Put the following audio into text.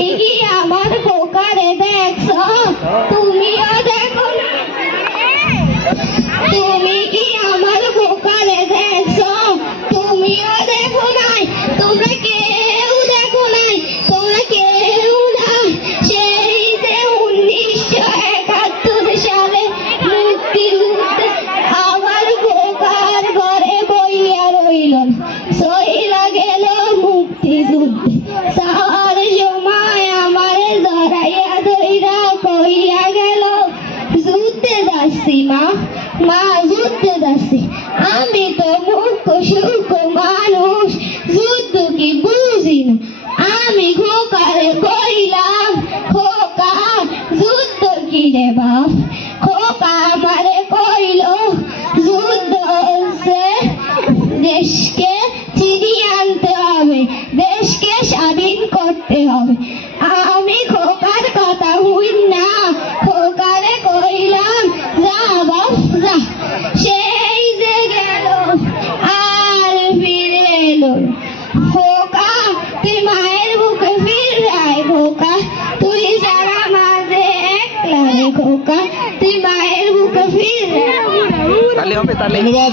তুমি কি আমার খোকারে দেখছো? তুমিও দেখো না। তুমি কি আমার খোকারে দেখছো? তুমিও দেখো নাই। তোমরা কেউ দেখো নাই। তোমরা কেউ নাই। সেই যে 1971 সালে মুক্তিযুদ্ধে আমার খোকার ঘরে বইয়া রইল, সইলা গেল মুক্তিযুদ্ধে। তার সময় আমারে ধরাইয়া ধইরা কইয়া গেল, যুদ্ধে যাচ্ছি মা, মা যুদ্ধে যাচ্ছি। আমি তো মূর্খ সূর্খ মানুষ, যুদ্ধ কি বুঝি না। আমি খোকারে কইলাম, খোকা যুদ্ধ কি রে বাপ? খোকা আমারে কইল, যুদ্ধ হচ্ছে দেশকে চিনিয়ে আনতে হবে, দেশকে স্বাধীন করতে হবে। আমি খোকার কথা হই না, খোকারে কইলাম যা বাপ যা। সেই যে গেল আর ফিরে এলো। খোকা তুই মায়ের বুকে ফিরে আয়, খোকা তুই সারা মাঝে একলা রে, খোকা তুই মায়ের বুকে ফিরে আয়। ধন্যবাদ।